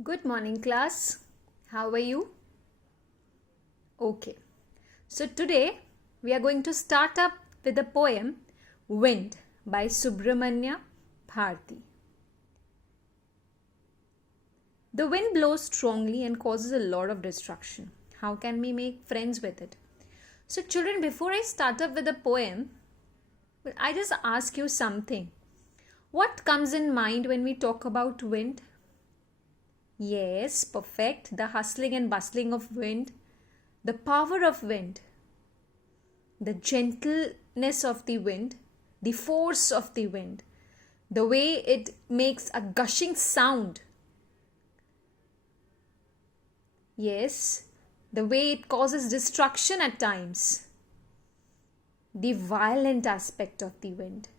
Good morning, class. How are you? Okay. So today we are going to start up with the poem Wind by Subramanya Bharati. The wind blows strongly and causes a lot of destruction. How can we make friends with it? So children, before I start up with the poem, I just ask you something. What comes in mind when we talk about wind? Yes, perfect. The hustling and bustling of wind, the power of wind, the gentleness of the wind, the force of the wind, the way it makes a gushing sound. Yes, the way it causes destruction at times. The violent aspect of the wind,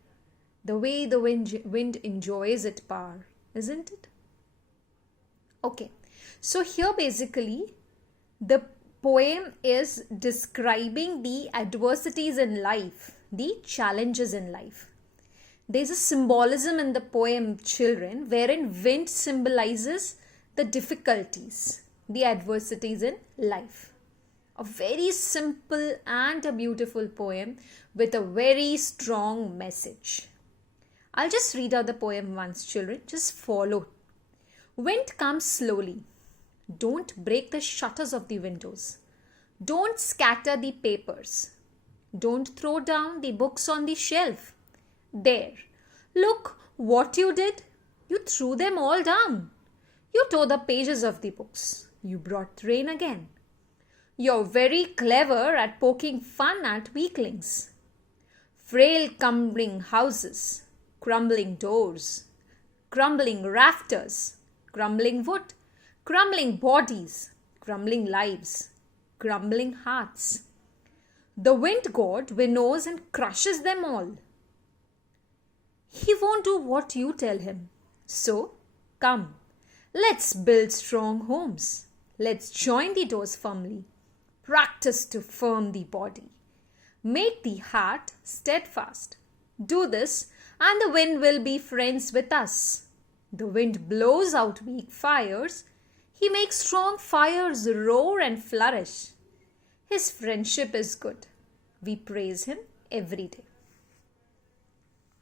the way the wind enjoys its power, isn't it? Okay, so here basically the poem is describing the adversities in life, the challenges in life. There's a symbolism in the poem, children, wherein wind symbolizes the difficulties, the adversities in life. A very simple and a beautiful poem with a very strong message. I'll just read out the poem once, children. Just follow. Wind comes slowly. Don't break the shutters of the windows. Don't scatter the papers. Don't throw down the books on the shelf. There. Look what you did. You threw them all down. You tore the pages of the books. You brought rain again. You're very clever at poking fun at weaklings. Frail crumbling houses, crumbling doors, crumbling rafters, crumbling wood, crumbling bodies, crumbling lives, crumbling hearts. The wind god winnows and crushes them all. He won't do what you tell him. So, come, let's build strong homes. Let's join the doors firmly. Practice to firm the body. Make the heart steadfast. Do this, and the wind will be friends with us. The wind blows out weak fires. He makes strong fires roar and flourish. His friendship is good. We praise him every day.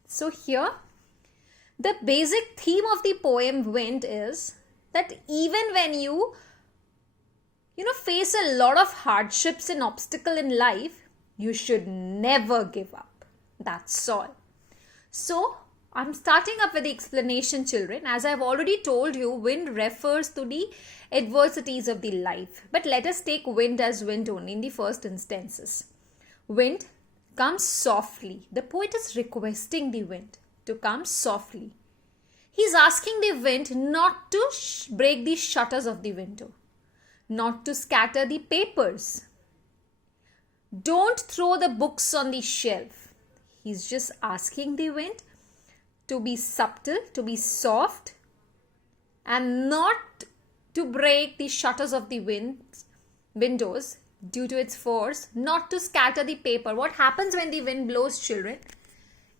So here, the basic theme of the poem Wind is that even when you face a lot of hardships and obstacles in life, you should never give up. That's all. So, I'm starting up with the explanation, children. As I've already told you, wind refers to the adversities of the life. But let us take wind as wind only in the first instances. Wind comes softly. The poet is requesting the wind to come softly. He's asking the wind not to break the shutters of the window, not to scatter the papers. Don't throw the books on the shelf. He's just asking the wind to be subtle, to be soft, and not to break the shutters of the windows due to its force, not to scatter the paper. What happens when the wind blows, children?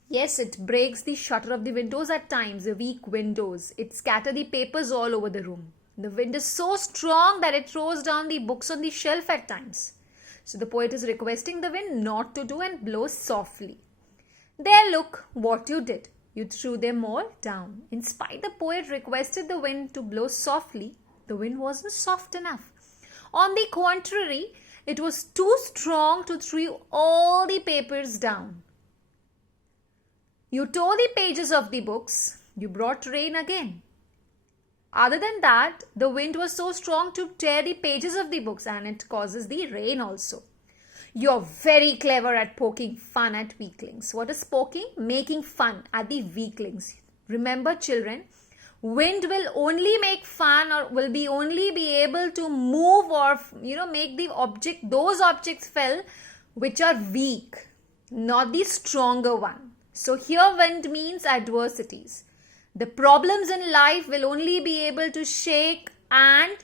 Yes, it breaks the shutter of the windows at times, the weak windows. It scatters the papers all over the room. The wind is so strong that it throws down the books on the shelf at times. So the poet is requesting the wind not to do and blow softly. There, look what you did. You threw them all down. In spite the poet requested the wind to blow softly, the wind wasn't soft enough. On the contrary, it was too strong to throw all the papers down. You tore the pages of the books. You brought rain again. Other than that, the wind was so strong to tear the pages of the books, and it causes the rain also. You're very clever at poking fun at weaklings. What is poking? Making fun at the weaklings. Remember, children, wind will only make fun or will be only be able to move or make those objects fell which are weak, not the stronger one. So here wind means adversities. The problems in life will only be able to shake and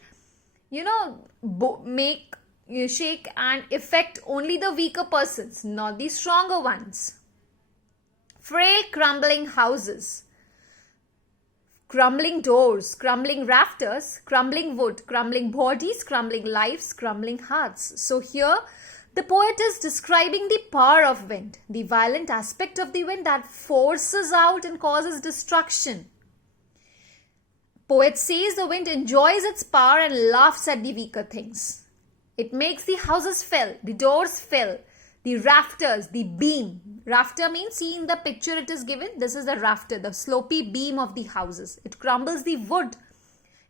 shake and affect only the weaker persons, not the stronger ones. Frail crumbling houses. Crumbling doors, crumbling rafters, crumbling wood, crumbling bodies, crumbling lives, crumbling hearts. So here the poet is describing the power of wind, the violent aspect of the wind that forces out and causes destruction. Poet says the wind enjoys its power and laughs at the weaker things. It makes the houses fall, the doors fall, the rafters, the beam. Rafter means, see in the picture it is given, this is the rafter, the slopy beam of the houses. It crumbles the wood.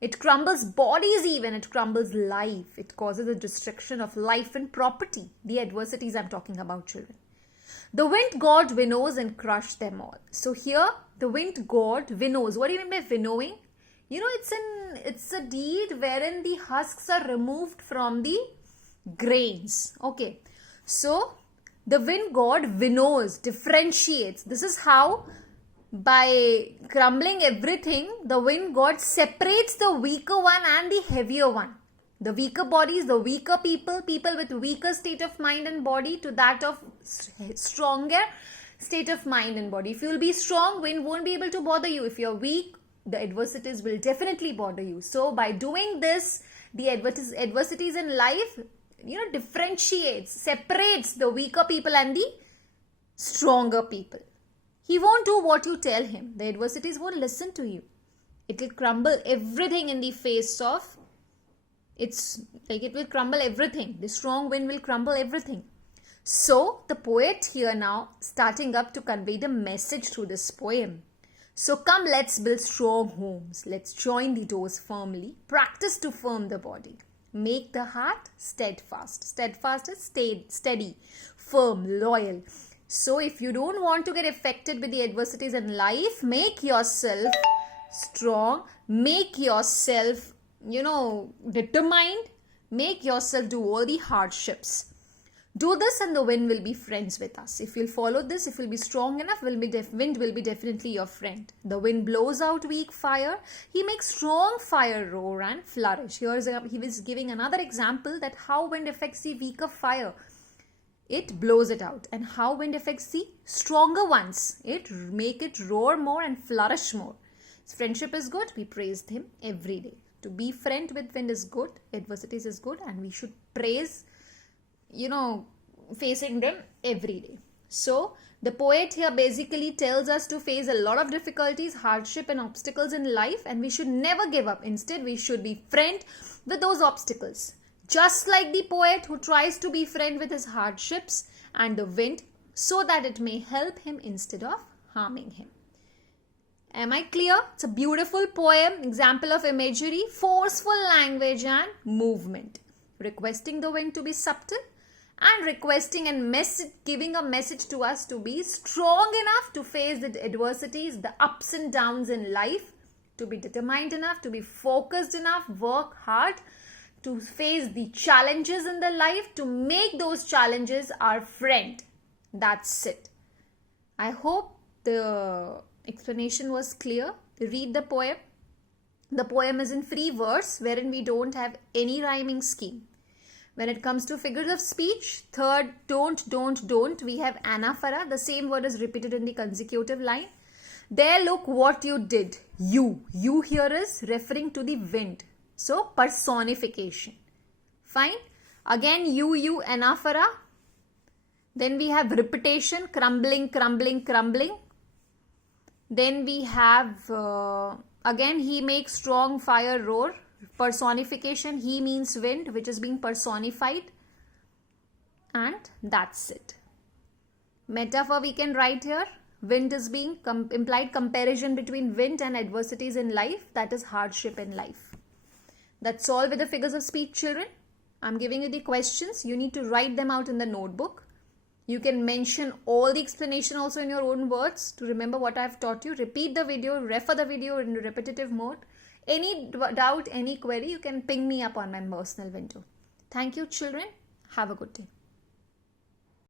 It crumbles bodies even. It crumbles life. It causes the destruction of life and property. The adversities I'm talking about, children. The wind god winnows and crush them all. So here the wind god winnows. What do you mean by winnowing? You know, it's a deed wherein the husks are removed from the grains. Okay. So the wind god winnows, differentiates. This is how, by crumbling everything, the wind god separates the weaker one and the heavier one. The weaker bodies, the weaker people with weaker state of mind and body to that of stronger state of mind and body. If you will be strong, wind won't be able to bother you. If you're weak, the adversities will definitely bother you. So by doing this, the adversities in life, differentiates, separates the weaker people and the stronger people. He won't do what you tell him. The adversities won't listen to you. It will crumble everything in the face of, it will crumble everything. The strong wind will crumble everything. So the poet here now starting up to convey the message through this poem. So come, let's build strong homes. Let's join the doors firmly. Practice to firm the body. Make the heart steadfast. Steadfast is steady, firm, loyal. So if you don't want to get affected with the adversities in life, make yourself strong. Make yourself, determined. Make yourself do all the hardships. Do this and the wind will be friends with us. If you'll follow this, if you'll be strong enough, wind will be definitely your friend. The wind blows out weak fire. He makes strong fire roar and flourish. He was giving another example that how wind affects the weaker fire. It blows it out. And how wind affects the stronger ones. It make it roar more and flourish more. His friendship is good. We praise him every day. To be friend with wind is good. Adversities is good. And we should praise, facing them every day. So the poet here basically tells us to face a lot of difficulties, hardship and obstacles in life, and we should never give up. Instead, we should be friend with those obstacles. Just like the poet who tries to be friend with his hardships and the wind so that it may help him instead of harming him. Am I clear? It's a beautiful poem, example of imagery, forceful language and movement. Requesting the wind to be subtle and requesting and giving a message to us to be strong enough to face the adversities, the ups and downs in life, to be determined enough, to be focused enough, work hard, to face the challenges in the life, to make those challenges our friend. That's it. I hope the explanation was clear. Read the poem. The poem is in free verse wherein we don't have any rhyming scheme. When it comes to figures of speech, third, don't, we have anaphora. The same word is repeated in the consecutive line. There, look what you did. You here is referring to the wind. So, personification. Fine. Again, you, anaphora. Then we have repetition, crumbling. Then we have, again, he makes strong fire roar. Personification, he means wind, which is being personified. And that's it. Metaphor we can write here. Wind is being implied comparison between wind and adversities in life. That is hardship in life. That's all with the figures of speech, children. I'm giving you the questions. You need to write them out in the notebook. You can mention all the explanation also in your own words to remember what I've taught you. Repeat the video, refer the video in repetitive mode. Any doubt, any query, you can ping me up on my personal window. Thank you, children. Have a good day.